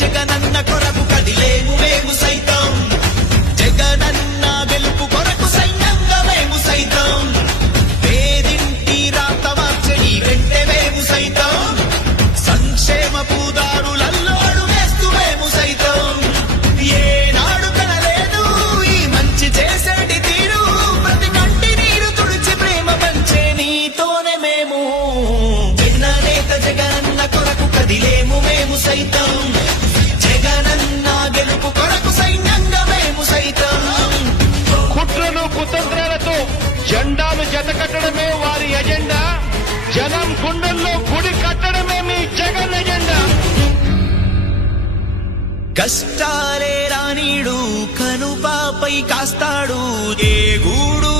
జగనన్న కొరకు కదిలేము మేము సైతం, జగనన్న గెలుపు కొరకు సైన్యంగా మేము సైతం, పేదింటి రాత మార్చడి వెంటే మేము సైతం, సంక్షేమ పూదారులలో అడుగేస్తూ మేము సైతం, ఏనాడు కనలేదు ఈ మంచి చేసేటి తీరు, ప్రతి కంటి నీరు తుడిచి ప్రేమ పంచే నీతోనే మేము, జగనేత జగనన్న కొరకు కదిలేము మేము సైతం, జగనన్న గెలుపు కొరకు సైన్యంగా మేము సైతం. కుట్రలు కుతంత్రాలతో జెండాలు జతకట్టడమే వారి ఎజెండా, జనం గుండెల్లో గుడి కట్టడమే మీ జగన్ ఎజెండా. కష్టాలే రానీడు కనుపాపై కాస్తాడు, ఏ గూడు